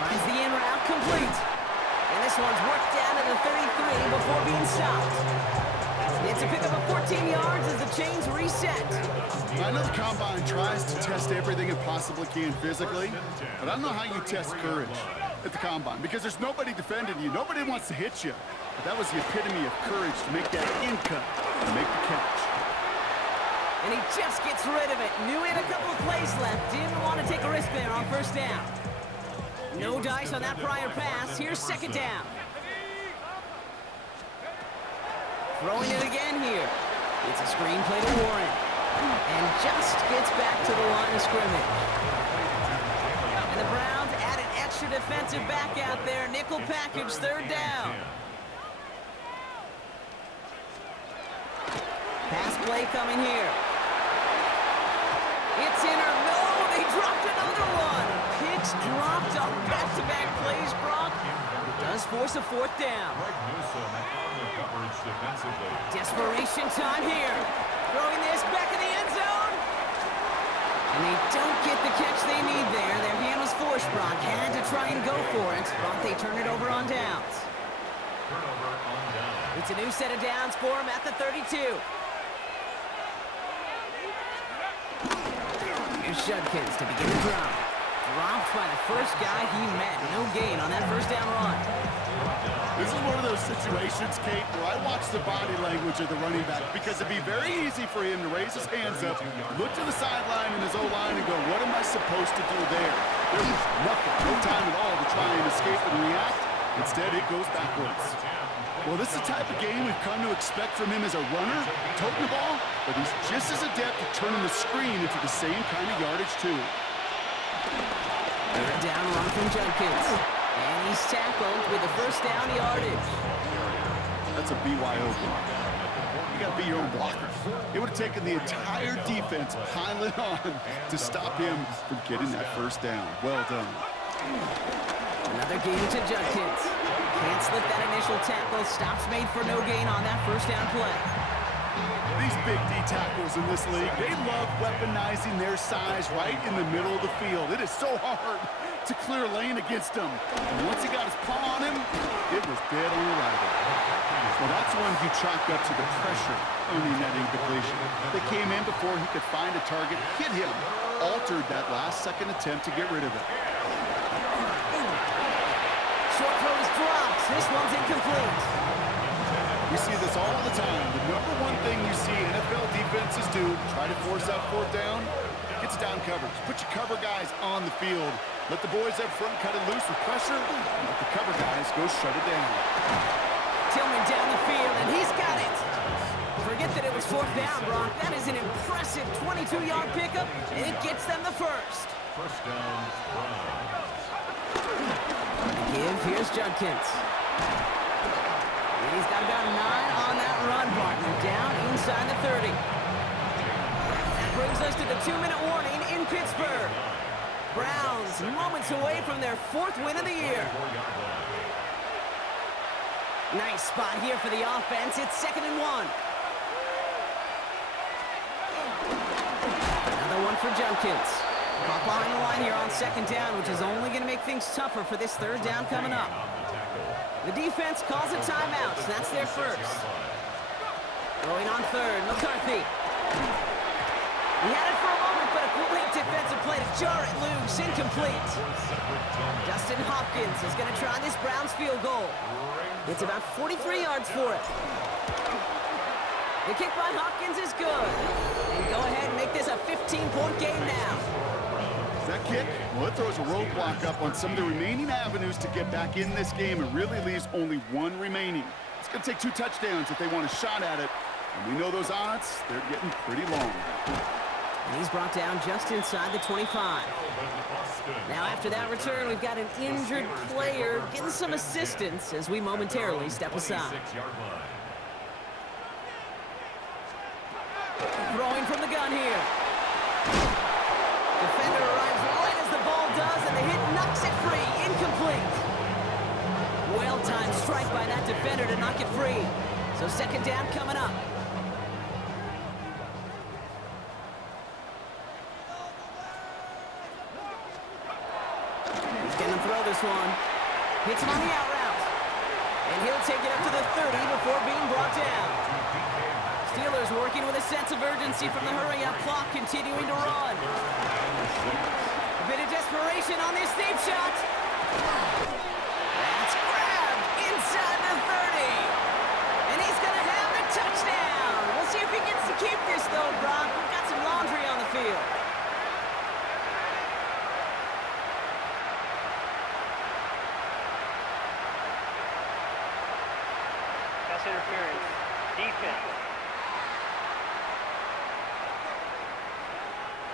Finds the in route complete. And this one's worked down to the 33 before being stopped. It's a pickup of 14 yards as the chains reset. I know the Combine tries to test everything it possibly can physically, but I don't know how you test courage at the Combine because there's nobody defending you. Nobody wants to hit you. But that was the epitome of courage to make that in cut and make the catch. And he just gets rid of it. Knew he had a couple of plays left. Didn't want to take a risk there on 1st down. No dice on that prior pass. Here's 2nd down. Throwing it again here. It's a screenplay to Warren. And just gets back to the line of scrimmage. And the Browns add an extra defensive back out there. Nickel package, 3rd down. Pass play coming here. It's in or no, they dropped another one. Pitch dropped on back-to-back plays, Brock. It does force a 4th down. Desperation time here. Throwing this back in the end zone. And they don't get the catch they need there. Their hand was forced, Brock. Had to try and go for it, but they turn it over on downs. Turnover on down. It's a new set of downs for him at the 32. Here's Judkins to begin the drive. Dropped by the first guy he met. No gain on that 1st down run. This is one of those situations, Kate, where I watch the body language of the running back because it'd be very easy for him to raise his hands up, look to the sideline and his O-line and go, what am I supposed to do there? There was nothing, no time at all to try and escape and react. Instead, it goes backwards. Well, this is the type of game we've come to expect from him as a runner, toting the ball, but he's just as adept at turning the screen into the same kind of yardage, too. Third down run from Judkins. And he's tackled with the first down yardage. That's a BYO block. You got to be your own blocker. It would have taken the entire defense piling on to stop him from getting that first down. Well done. Another gain to Judkins. Can't slip that initial tackle. Stops made for no gain on that first down play. These big D tackles in this league, they love weaponizing their size right in the middle of the field. It is so hard to clear a lane against him. And once he got his paw on him, it was dead on arrival. Well, that's one you chalk up to the pressure earning that incompletion. They came in before he could find a target, hit him, altered that last-second attempt to get rid of it. Short throw is dropped. This one's incomplete. We see this all the time. The number one thing you see NFL defenses do, try to force out fourth down, gets down coverage. Put your cover guys on the field. Let the boys up front cut it loose with pressure, and let the cover guys go shut it down. Tillman down the field, and he's got it. Forget that it was fourth down, Brock. That is an impressive 22-yard pickup, and it gets them the first. First down, Browns. Give, here's Judkins. And he's got about 9 on that run, partner. Down inside the 30. That brings us to the 2-minute warning in Pittsburgh. Browns moments away from their 4th win of the year. Nice spot here for the offense. It's 2nd and 1. Another one for Judkins. Pop on the line here on 2nd down, which is only going to make things tougher for this 3rd down coming up. The defense calls a timeout, so that's their first. Going on 3rd, McCarthy. He had it for a moment, but a great defensive play to jar it loose, incomplete. Justin Hopkins is going to try this Browns field goal. It's about 43 yards for it. The kick by Hopkins is good. And go ahead and make this a 15-point game now. That kick, well, it throws a roadblock up on some of the remaining avenues to get back in this game and really leaves only one remaining. It's going to take 2 touchdowns if they want a shot at it. And we know those odds, they're getting pretty long. And he's brought down just inside the 25. Now after that return, we've got an injured player getting some assistance as we momentarily step aside. Throwing from the gun here. Defender arrives right as the ball does, and the hit knocks it free. Incomplete. Well-timed strike by that defender to knock it free. So 2nd down coming up. He's going to throw this one. Hits him on the out route. And he'll take it up to the 30 before being brought down. Steelers working with a sense of urgency from the hurry-up clock, continuing to run. A bit of desperation on this deep shot. That's grabbed inside the 30. And he's going to have the touchdown. We'll see if he gets to keep this, though, Brock. We've got some laundry on the field. Pass interference. Defense.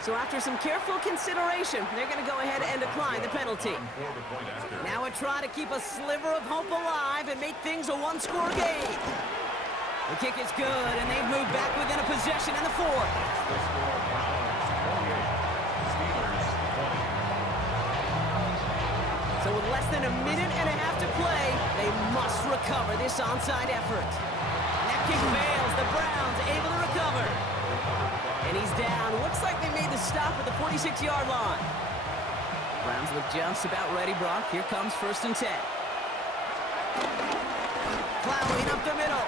So after some careful consideration, they're going to go ahead and decline the penalty. Now a try to keep a sliver of hope alive and make things a 1-score game. The kick is good, and they've moved back within a possession in the 4th. So with less than a minute and a half to play, they must recover this onside effort. And that kick fails. The Browns able to recover. And he's down. Looks like they made the stop at the 46-yard line. Browns look just about ready, Brock. Here comes 1st and 10. Plowing up the middle.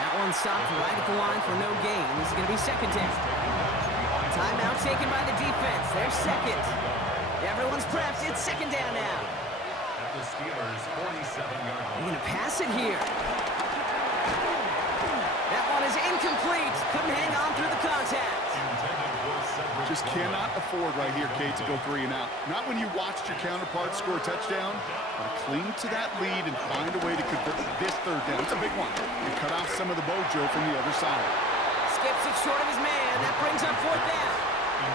That one stopped right at the line for no gain. This is going to be 2nd down. Timeout taken by the defense. They're 2nd. Everyone's prepped. It's 2nd down now. at the Steelers' 47-yard line. They're going to pass it here. That one is incomplete. Couldn't hang on through the contact. Just cannot afford right here, Kate, to go 3 and out. Not when you watched your counterpart score a touchdown, but cling to that lead and find a way to convert this 3rd down. It's a big one. And cut off some of the mojo from the other side. Skips it short of his man. That brings up 4th down.